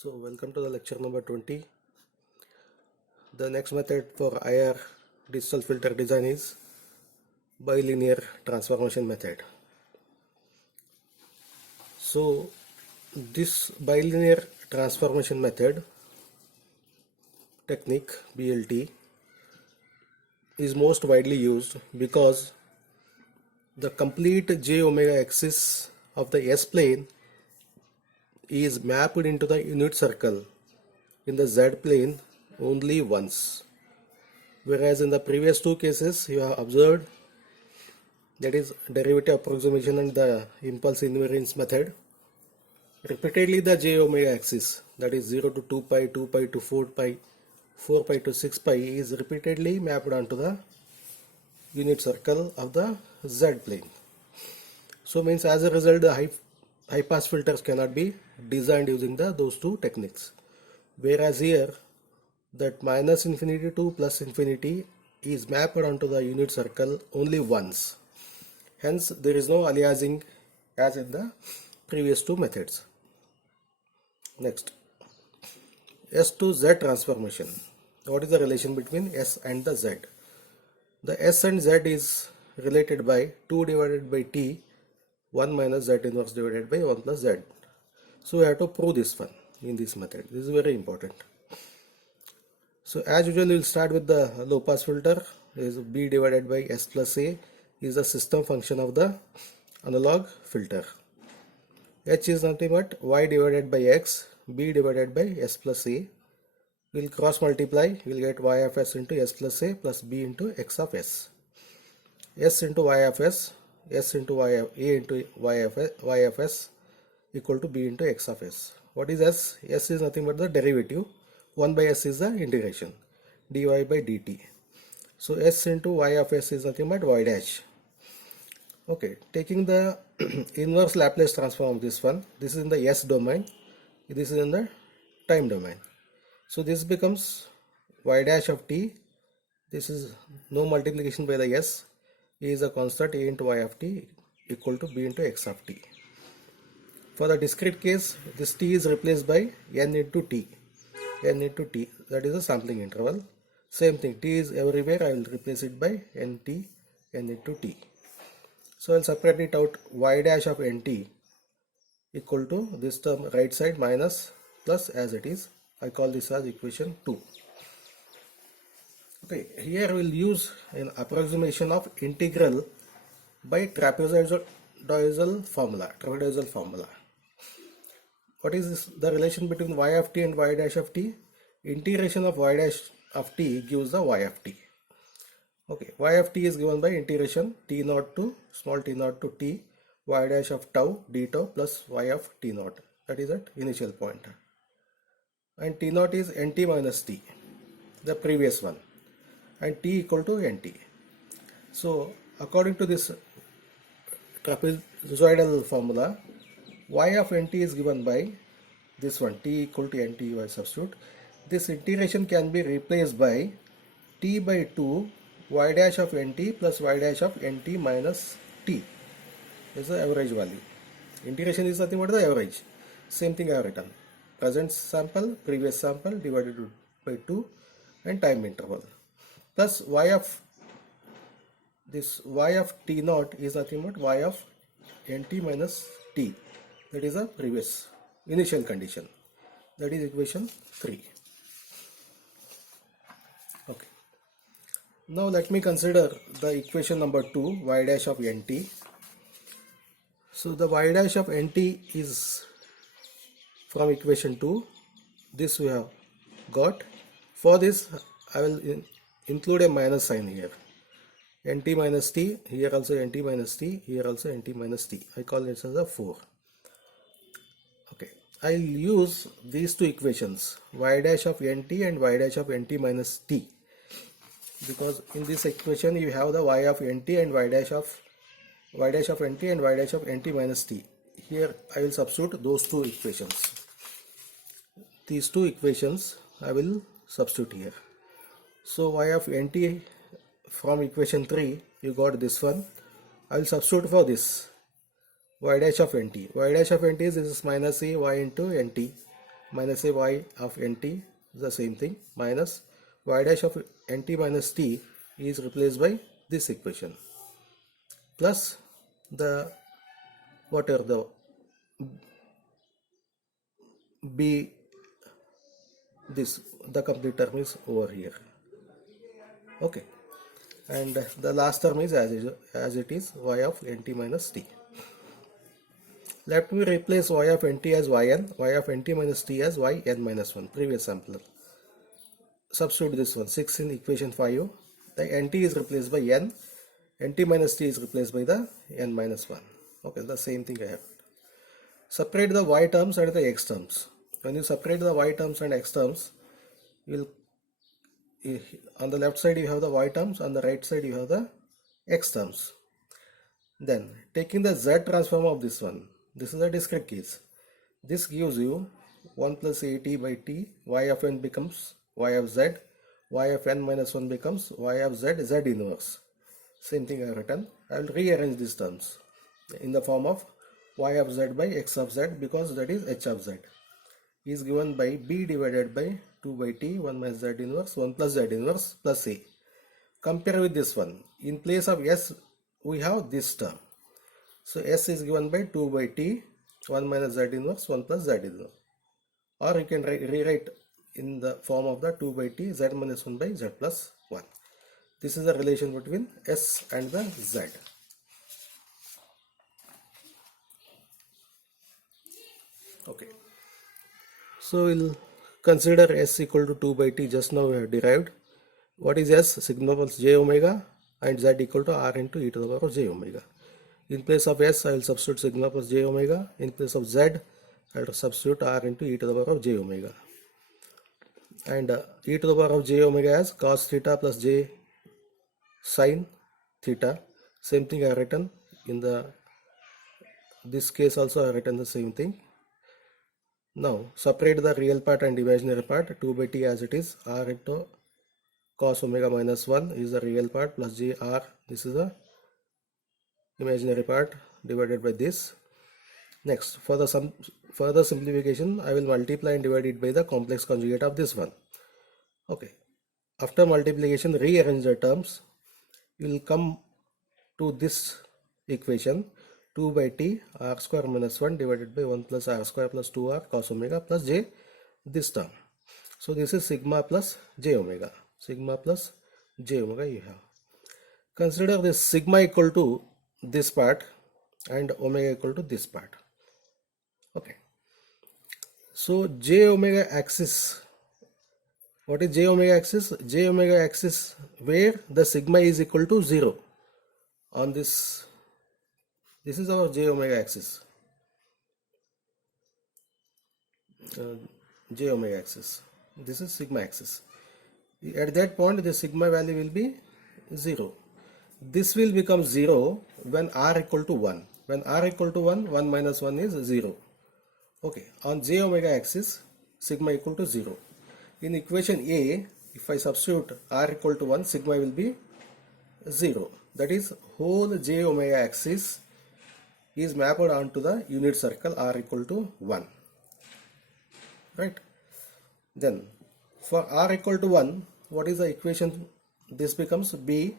So welcome to the lecture number 20. The next method for IR digital filter design is bilinear transformation method. So this bilinear transformation method technique BLT is most widely used because the complete j omega axis of the S plane is mapped into the unit circle in the Z plane only once, whereas in the previous two cases you have observed, that is derivative approximation and the impulse invariance method, repeatedly the j omega axis, that is 0 to 2 pi, 2 pi to 4 pi, 4 pi to 6 pi, is repeatedly mapped onto the unit circle of the Z plane. So means as a result the high pass filters cannot be designed using those two techniques, whereas here that minus infinity to plus infinity is mapped onto the unit circle only once. Hence there is no aliasing as in the previous two methods. Next, S to Z transformation. What is the relation between S and the Z? The S and Z is related by 2 divided by T, 1 minus Z inverse divided by 1 plus Z. So we have to prove this one in this method. This is very important. So as usual we will start with the low pass filter. Is B divided by S plus A is the system function of the analog filter. H is nothing but Y divided by X, B divided by S plus A. We will cross multiply, we will get Y of S into S plus A plus B into X of S. S into Y of S, S into Y of A into Y of S equal to B into X of S. What is S? S is nothing but the derivative. 1 by S is the integration, dy by dt. So S into Y of S is nothing but Y dash. Okay, taking the inverse Laplace transform of this one, this is in the S domain, this is in the time domain. So this becomes Y dash of t, this is no multiplication by the S, A is a constant, A into Y of t equal to B into X of t. For the discrete case, this t is replaced by n into t, that is a sampling interval. Same thing, t is everywhere, I will replace it by nt, n into t. So I will separate it out, y dash of nt equal to this term right side minus plus as it is. I call this as equation 2. Okay, here we will use an approximation of integral by trapezoidal formula. What is this? The relation between y of t and y dash of t? Integration of y dash of t gives the y of t. Okay, y of t is given by integration t naught to small t naught to t, y dash of tau d tau plus y of t naught, that is at initial point. And t naught is nt minus t, the previous one, and t equal to nt. So according to this trapezoidal formula, y of nt is given by this one, t equal to nt, you substitute. This integration can be replaced by t by 2 y dash of nt plus y dash of nt minus t is the average value. Integration is nothing but the average. Same thing I have written. Present sample, previous sample divided by 2 and time interval. Plus y of t naught is nothing but y of nt minus t. That is the previous initial condition. That is equation 3. Okay. Now let me consider the equation number 2, y dash of nt. So the y dash of nt is from equation 2. This we have got. For this I will include a minus sign here. Nt minus t, here also nt minus t, here also nt minus t. I call this as a 4. Okay, I will use these two equations, y dash of nt and y dash of nt minus t, because in this equation you have the y of nt and y dash of nt and y dash of nt minus t. Here I will substitute those two equations. These two equations I will substitute here. So y of nt from equation 3 you got this one. I will substitute for this y dash of nt. Y dash of nt is this minus a y into nt minus a y of nt is the same thing, minus y dash of nt minus t is replaced by this equation, plus the whatever the b, this the complete term is over here. Okay, and the last term is as it is y of nt minus t. Let me replace y of nt as yn, y of nt minus t as yn minus 1, previous sampler. Substitute this one, 6 in equation 5. The nt is replaced by n, nt minus t is replaced by the n minus 1. Okay, the same thing I have. Separate the y terms and the x terms. When you separate the y terms and x terms, you will, on the left side you have the y terms, on the right side you have the x terms. Then taking the z transform of this one, this is a discrete case. This gives you 1 plus at by t, y of n becomes y of z, y of n minus 1 becomes y of z, z inverse. Same thing I have written. I will rearrange these terms in the form of y of z by x of z, because that is h of z is given by b divided by 2 by t, 1 minus z inverse, 1 plus z inverse plus a. Compare with this one. In place of s we have this term. So s is given by 2 by t, 1 minus z inverse, 1 plus z inverse. Or you can rewrite in the form of the 2 by t, z minus 1 by z plus 1. This is the relation between s and the z. Okay. So we'll consider s equal to 2 by t. Just now we have derived. What is s? Sigma plus j omega, and z equal to r into e to the power of j omega. In place of s, I will substitute sigma plus j omega. In place of z, I will substitute r into e to the power of j omega. And e to the power of j omega as cos theta plus j sin theta. Same thing I have written in this case also I have written the same thing. Now separate the real part and imaginary part. 2 by t as it is, r into cos omega minus 1 is the real part, plus j r, this is the imaginary part, divided by this. Next, for the further simplification, I will multiply and divide it by the complex conjugate of this one. Okay, after multiplication, rearrange the terms. You will come to this equation, 2 by t r square minus 1 divided by 1 plus r square plus 2r cos omega plus j, this term. So this is sigma plus j omega. Sigma plus j omega you have. Consider this sigma equal to this part and omega equal to this part. Okay. So j omega axis. What is j omega axis? J omega axis where the sigma is equal to 0. On this is our j omega axis. J omega axis. This is sigma axis. At that point the sigma value will be 0. This will become 0 when r equal to 1. When r equal to 1, 1 minus 1 is 0. Okay, on j omega axis, sigma equal to 0. In equation A, if I substitute r equal to 1, sigma will be 0. That is, whole j omega axis is mapped onto the unit circle r equal to 1. Right? Then, for r equal to 1, what is the equation? This becomes b.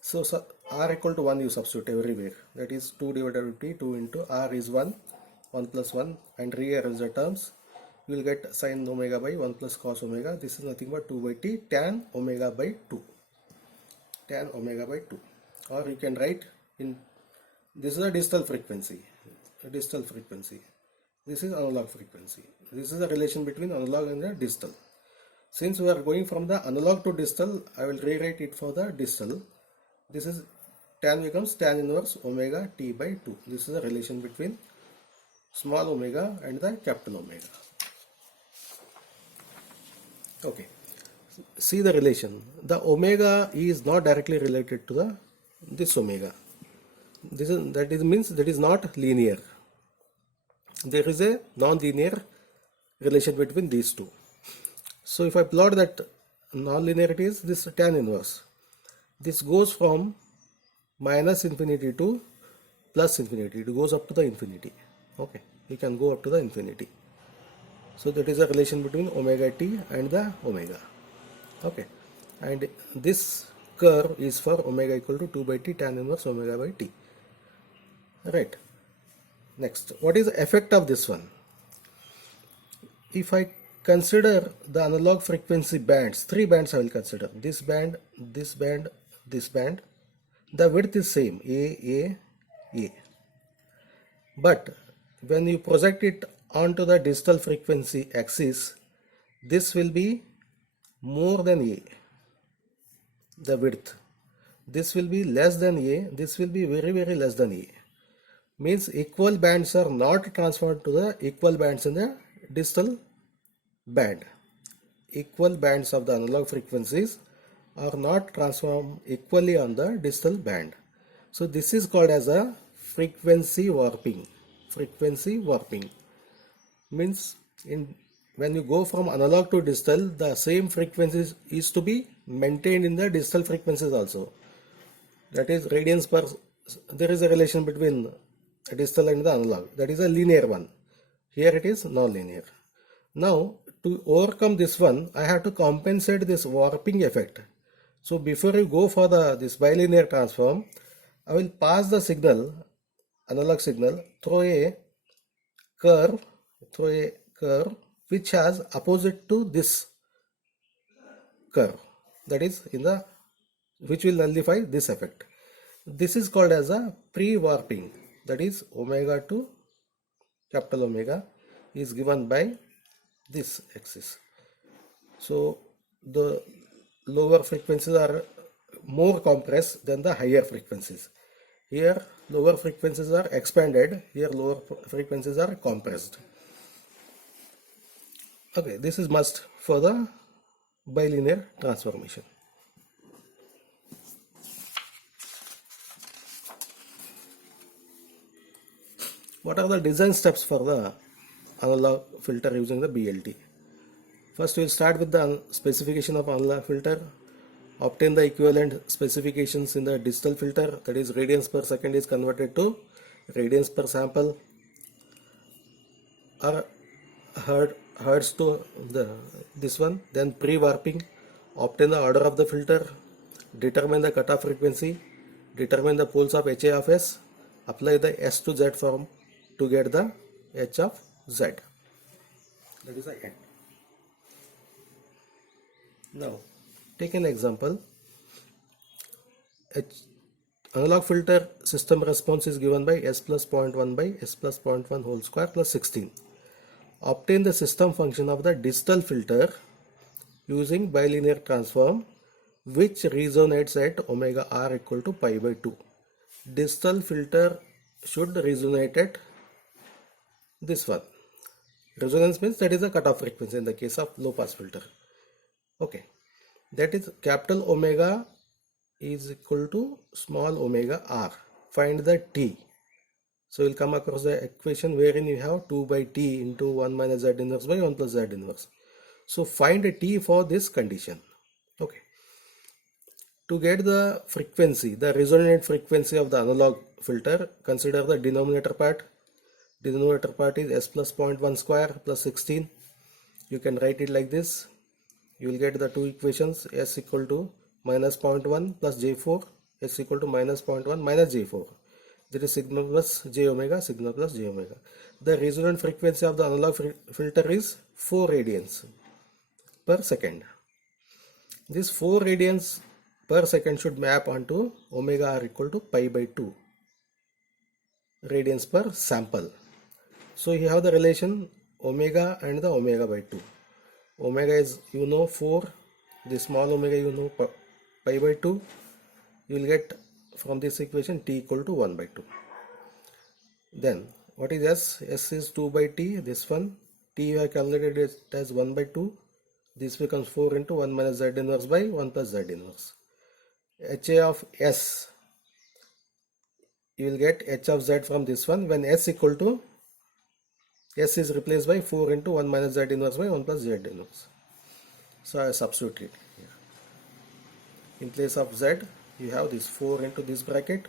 So r equal to 1 you substitute everywhere. That is 2 divided by t, 2 into r is 1, 1 plus 1, and rearrange the terms. You will get sin omega by 1 plus cos omega. This is nothing but 2 by t tan omega by 2. Tan omega by 2. Or you can write in, this is a distal frequency. Distal frequency. This is analog frequency. This is the relation between analog and the distal. Since we are going from the analog to distal, I will rewrite it for the distal. This is tan becomes tan inverse omega t by 2. This is the relation between small omega and the capital omega. Okay. See the relation. The omega is not directly related to this omega. Means that is not linear. There is a non-linear relation between these two. So if I plot that non-linearity is this tan inverse. This goes from minus infinity to plus infinity. It goes up to the infinity. Okay, you can go up to the infinity. So that is a relation between omega t and the omega. Okay, and this curve is for omega equal to 2 by t tan inverse omega by t. Right. Next, what is the effect of this one? If I consider the analog frequency bands, three bands I will consider: this band, this band, this band. The width is same, A. But when you project it onto the digital frequency axis, this will be more than A, the width. This will be less than A, this will be very less than A. Means equal bands are not transformed to the equal bands in the distal band. Equal bands of the analog frequencies are not transformed equally on the distal band. So this is called as a frequency warping. Frequency warping means when you go from analog to digital, the same frequencies is to be maintained in the digital frequencies also. That is radians per, there is a relation between digital and the analog. That is a linear one. Here it is non-linear. Now to overcome this one, I have to compensate this warping effect. So before you go for this bilinear transform, I will pass the signal, analog signal, through a curve which has opposite to this curve. That is which will nullify this effect. This is called as a pre-warping. That is omega to capital omega is given by this axis. So the lower frequencies are more compressed than the higher frequencies. Here lower frequencies are expanded, here lower frequencies are compressed. Okay, this is must for the bilinear transformation. What are the design steps for the analog filter using the BLT? First, we will start with the specification of analog filter. Obtain the equivalent specifications in the digital filter, that is radians per second is converted to radians per sample or hertz to this one. Then pre-warping, obtain the order of the filter, determine the cutoff frequency, determine the poles of HA of S, apply the S to Z form to get the H of Z. That is the end. Now take an example. Analog filter system response is given by S plus 0.1 by S plus 0.1 whole square plus 16. Obtain the system function of the digital filter using bilinear transform which resonates at omega r equal to pi by 2. Digital filter should resonate at this one. Resonance means that is a cutoff frequency in the case of low pass filter. Okay, that is capital omega is equal to small omega r. Find the t. So we'll come across the equation wherein you have 2 by t into 1 minus z inverse by 1 plus z inverse. So find a t for this condition. Okay. To get the frequency, the resonant frequency of the analog filter, consider the denominator part. Denominator part is S plus 0.1 square plus 16. You can write it like this. You will get the two equations, S equal to minus 0.1 plus J4, S equal to minus 0.1 minus J4. That is sigma plus J omega, sigma plus J omega. The resonant frequency of the analog filter is 4 radians per second. This 4 radians per second should map onto omega r equal to pi by 2 radians per sample. So you have the relation omega and the omega by 2. Omega is 4, the small omega pi by 2. You will get from this equation t equal to 1 by 2. Then what is S? S is 2 by t. This one t you have calculated it as 1 by 2. This becomes 4 into 1 minus z inverse by 1 plus z inverse. HA of S, you will get H of Z from this one when S equal to, S is replaced by 4 into 1 minus Z inverse by 1 plus Z inverse. So I substitute it here. In place of Z, you have this 4 into this bracket,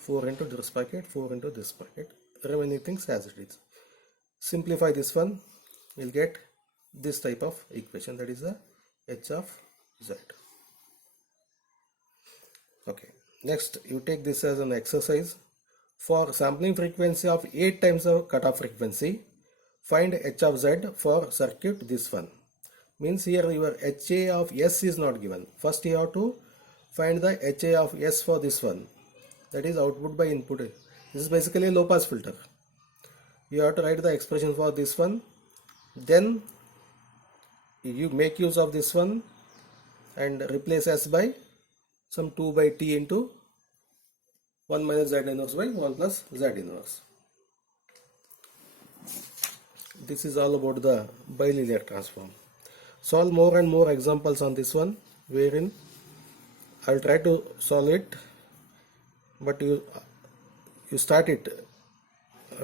4 into this bracket, 4 into this bracket. Remaining things as it is. Simplify this one. we'll get this type of equation, that is the h of z. Okay, next you take this as an exercise. For sampling frequency of 8 times the cutoff frequency, find h of z for circuit this one. Means here your HA of S is not given. First you have to find the HA of S for this one, that is output by input. This is basically a low pass filter. You have to write the expression for this one, then you make use of this one and replace S by some 2 by T into 1 minus Z inverse by 1 plus Z inverse. This is all about the bilinear transform. Solve more and more examples on this one, wherein I'll try to solve it, but you start it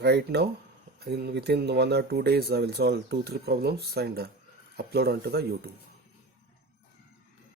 right now. Within 1 or 2 days I will solve 2-3 problems and upload onto the YouTube.